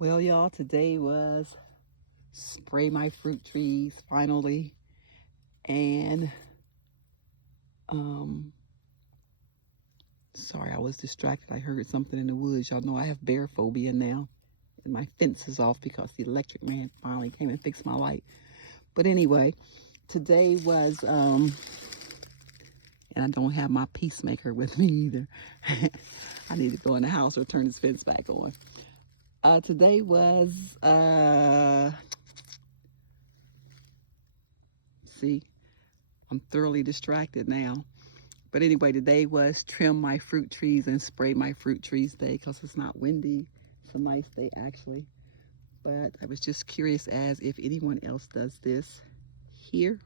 Well, y'all, today was spray my fruit trees finally. And um sorry, I was distracted. I heard something in the woods. Y'all know I have bear phobia now. And my fence is off because the electric man finally came and fixed my light. But anyway, today was and I don't have my peacemaker with me either. I need to go in the house or turn this fence back on. Today was see, I'm thoroughly distracted now. But anyway, today was trim my fruit trees and spray my fruit trees day because it's not windy. It's a nice day actually. But I was just curious as if anyone else does this here.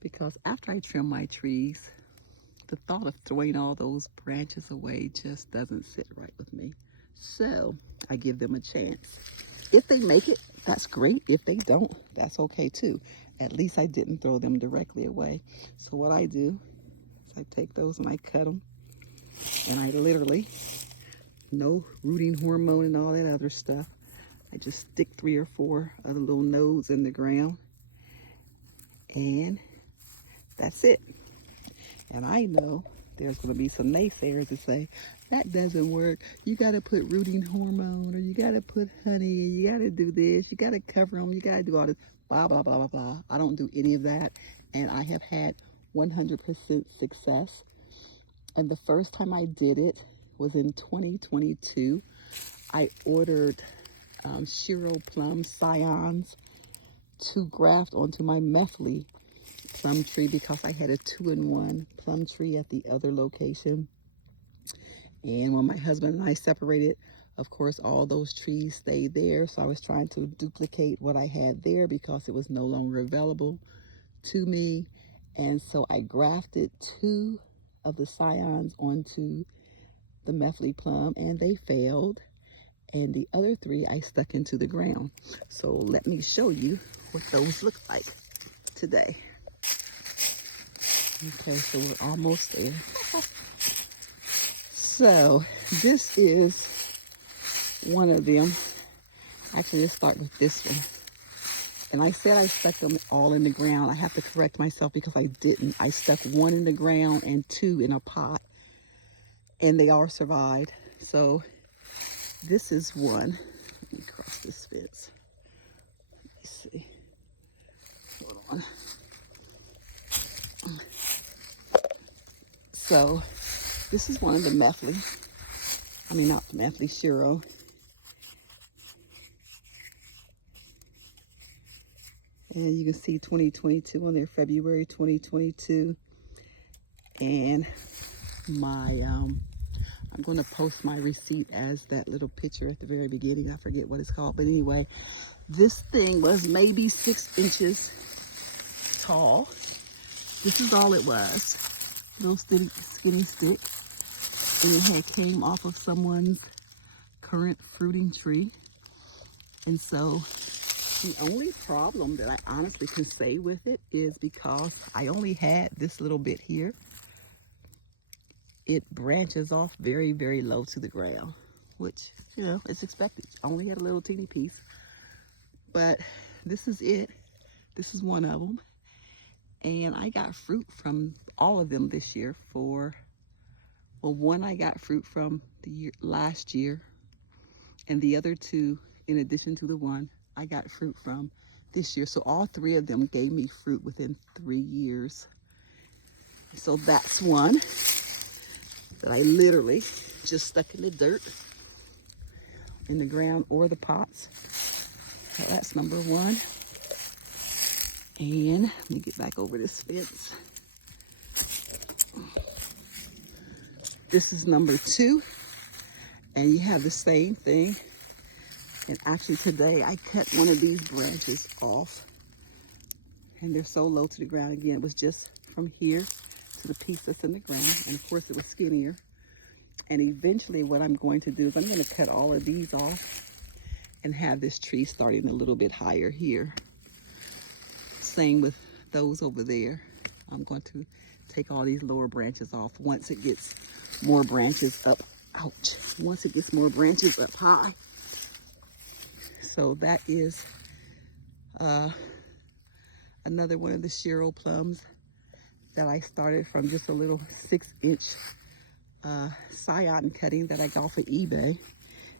Because after I trim my trees, the thought of throwing all those branches away just doesn't sit right with me. So I give them a chance. If they make it, that's great. If they don't, that's okay too. At least I didn't throw them directly away. So what I do is I take those and I cut them. And I literally, no rooting hormone and all that other stuff. I just stick 3 or 4 of the little nodes in the ground. And that's it. And I know there's going to be some naysayers that say, that doesn't work. You got to put rooting hormone, or you got to put honey, and you got to do this. You got to cover them. You got to do all this, blah, blah, blah, blah, blah. I don't do any of that. And I have had 100% success. And the first time I did it was in 2022. I ordered Shiro Plum Scions to graft onto my Methley plum tree because I had a 2-in-1 plum tree at the other location. And when my husband and I separated, of course, all those trees stayed there. So I was trying to duplicate what I had there because it was no longer available to me. And so I grafted 2 of the scions onto the Methley plum and they failed. And the other 3 I stuck into the ground. So let me show you what those look like today. Okay, so we're almost there. So this is one of them. Actually, let's start with this one. And I said I stuck them all in the ground. I have to correct myself because I didn't. I stuck 1 in the ground and 2 in a pot. And they all survived. So this is one. Let me cross this fence. Let me see. Hold on. So this is one of the Methley. I mean, not the Methley, Shiro. And you can see 2022 on there, February 2022. And my, I'm going to post my receipt as that little picture at the very beginning. I forget what it's called. But anyway, this thing was maybe 6 inches tall. This is all it was. Little skinny stick. And it had came off of someone's current fruiting tree. And so the only problem that I honestly can say with it is because I only had this little bit here. It branches off very, very low to the ground, which, you know, it's expected. I only had a little teeny piece, but this is it. This is one of them. And I got fruit from all of them this year for, well, one I got fruit from last year, and the other 2, in addition to the one, I got fruit from this year. So all 3 of them gave me fruit within 3 years. So that's one that I literally just stuck in the dirt, in the ground or the pots. So that's number 1. And let me get back over this fence. This is number 2. And you have the same thing. And actually today I cut one of these branches off. And they're so low to the ground. Again, it was just from here to the piece that's in the ground. And of course it was skinnier. And eventually what I'm going to do is I'm going to cut all of these off and have this tree starting a little bit higher here. Same with those over there. I'm going to take all these lower branches off once it gets more branches up ouch, once it gets more branches up high. So that is another one of the Shiro plums that I started from just a little 6-inch Scion cutting that I got off of eBay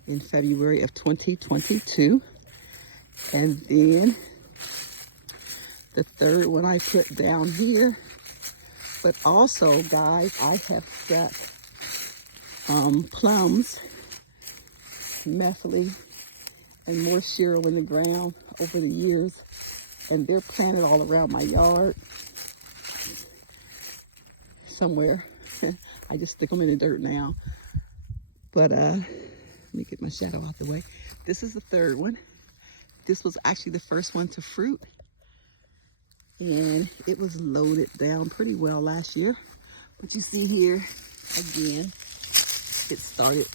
in February of 2022. And then the third one I put down here. But also, guys, I have stuck plums, Methley, and more Shiro in the ground over the years. And they're planted all around my yard somewhere. I just stick them in the dirt now. But let me get my shadow out the way. This is the third one. This was actually the first one to fruit. And it was loaded down pretty well last year. But you see here, again, it started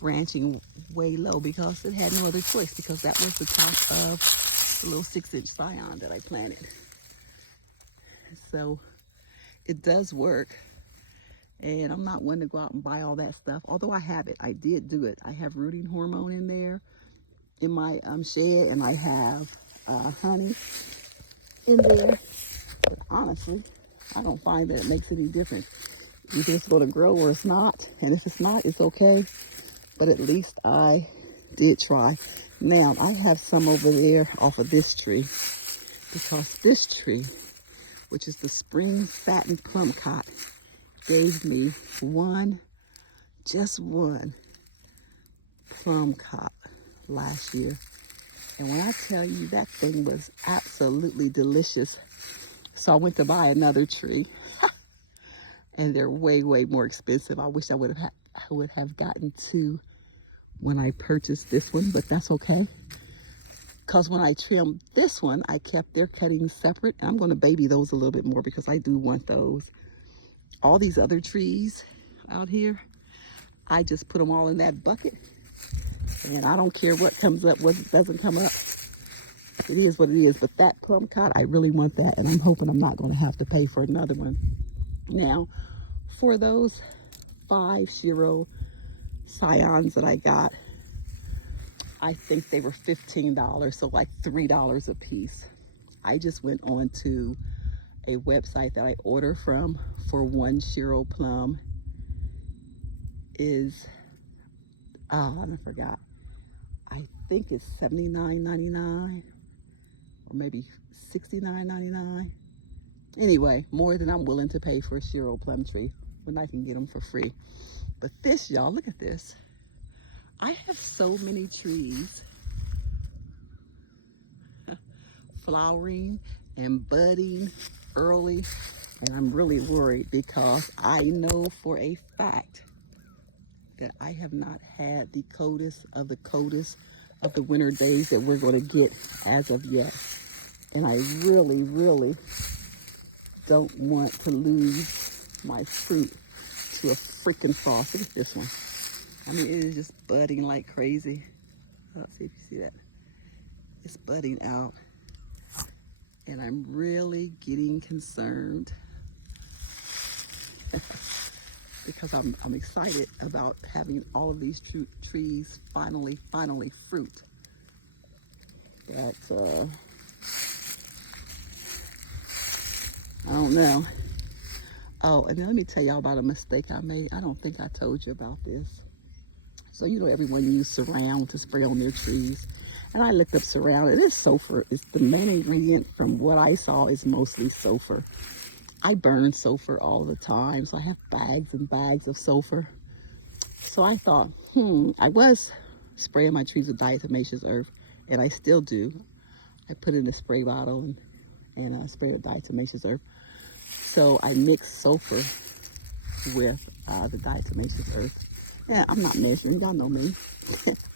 branching way low because it had no other choice, because that was the top of the little 6-inch Scion that I planted. So it does work. And I'm not one to go out and buy all that stuff. Although I have it, I did do it. I have rooting hormone in there in my shed, and I have honey in there. But honestly, I don't find that it makes any difference. Either it's going to grow or it's not. And if it's not, it's okay. But at least I did try. Now, I have some over there off of this tree, because this tree, which is the spring satin plum cot, gave me just one plum cot last year. And when I tell you, that thing was absolutely delicious. So I went to buy another tree. And they're way, way more expensive. I wish I would have gotten two when I purchased this one, but that's okay. Because when I trimmed this one, I kept their cuttings separate. And I'm going to baby those a little bit more because I do want those. All these other trees out here, I just put them all in that bucket. And I don't care what comes up, what doesn't come up. It is what it is. But that plum cot, I really want that. And I'm hoping I'm not going to have to pay for another one. Now, for those 5 Shiro Scions that I got, I think they were $15, so like $3 a piece. I just went on to a website that I order from for 1 Shiro plum is, I forgot. I think it's $79.99 or maybe $69.99. Anyway, more than I'm willing to pay for a Shiro plum tree when I can get them for free. But this, y'all, look at this. I have so many trees flowering and budding early, and I'm really worried because I know for a fact that I have not had the coldest of the winter days that we're going to get as of yet. And I really, really don't want to lose my fruit to a freaking frost. Look at this one. I mean, it is just budding like crazy. Let's see if you see that. It's budding out. And I'm really getting concerned because I'm excited about having all of these trees finally fruit. But I don't know. Oh, and then let me tell y'all about a mistake I made. I don't think I told you about this. So, you know, everyone uses Surround to spray on their trees. And I looked up Surround. It is sulfur. It's the main ingredient. From what I saw, is mostly sulfur. I burn sulfur all the time. So I have bags and bags of sulfur. So I thought, I was spraying my trees with diatomaceous earth. And I still do. I put it in a spray bottle and spray with diatomaceous earth. So I mix sulfur with the diatomaceous earth. Yeah, I'm not measuring, y'all know me.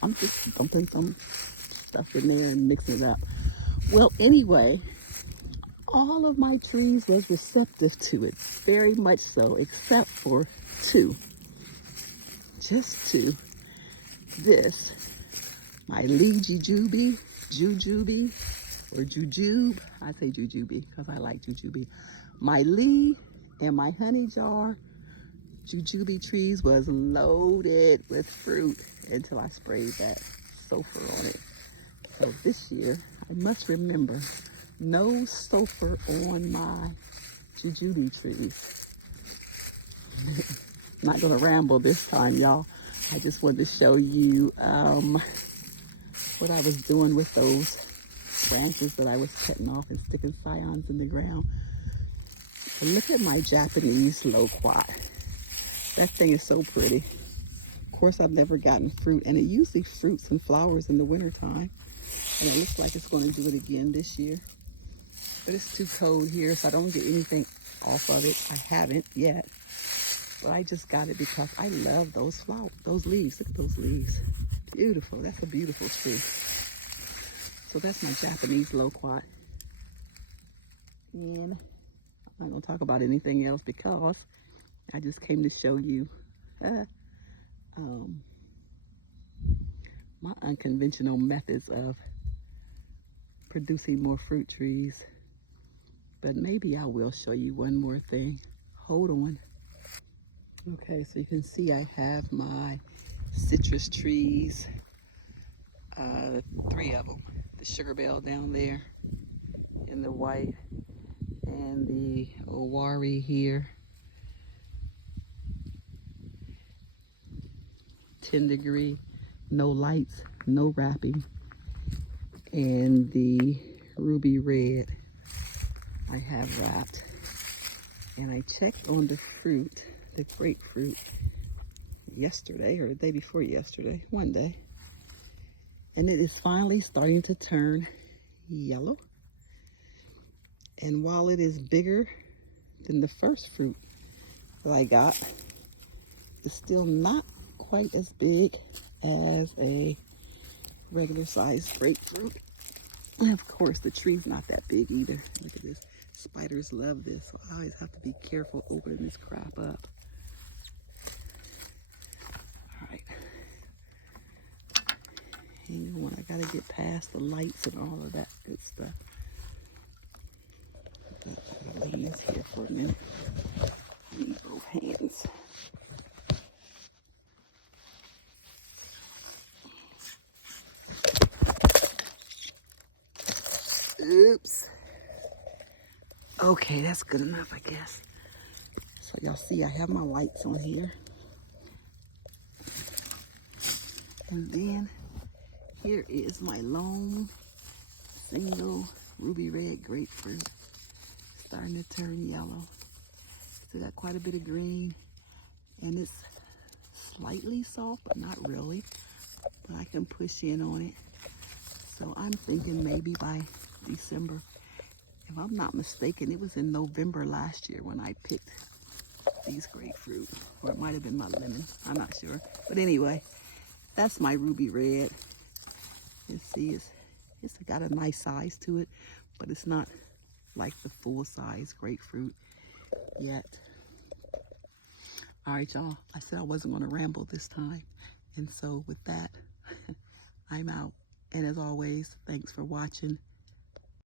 I'm just dumping some stuff in there and mixing it up. Well, anyway, all of my trees was receptive to it, very much so, except for 2. Just 2. This, my Lee Jujube, or Jujube. I say Jujube because I like Jujube. My Lee and my honey jar jujube trees was loaded with fruit until I sprayed that sulfur on it. So this year, I must remember, no sulfur on my jujube trees. Not gonna ramble this time, y'all. I just wanted to show you what I was doing with those branches that I was cutting off and sticking scions in the ground. And look at my Japanese loquat. That thing is so pretty. Of course, I've never gotten fruit, and it usually fruits and flowers in the wintertime. And it looks like it's going to do it again this year. But it's too cold here, so I don't get anything off of it. I haven't yet. But I just got it because I love those flowers, those leaves. Look at those leaves. Beautiful. That's a beautiful tree. So that's my Japanese loquat. And I'm not going to talk about anything else because I just came to show you my unconventional methods of producing more fruit trees. But maybe I will show you one more thing. Hold on. Okay, so you can see I have my citrus trees, 3 of them. The sugar bell down there in the white, and the owari here. 10 degree, no lights, no wrapping. And the ruby red I have wrapped. And I checked on the fruit, the grapefruit, yesterday or the day before yesterday, one day. And it is finally starting to turn yellow. And while it is bigger than the first fruit that I got, it's still not quite as big as a regular sized grapefruit. And of course the tree's not that big either. Look at this. Spiders love this, so I always have to be careful opening this crap up. Alright. Hang on, I gotta get past the lights and all of that good stuff. I'll lay these here for a minute. I need both hands. Oops. Okay, that's good enough, I guess. So y'all see I have my lights on here. And then here is my lone single ruby red grapefruit. Starting to turn yellow. Still got quite a bit of green. And it's slightly soft, but not really. But I can push in on it. So I'm thinking maybe by December. If I'm not mistaken, it was in November last year when I picked these grapefruit. Or it might have been my lemon. I'm not sure. But anyway, that's my ruby red. You see, it's got a nice size to it, but it's not like the full size grapefruit yet. All right, y'all. I said I wasn't going to ramble this time. And so with that, I'm out. And as always, thanks for watching.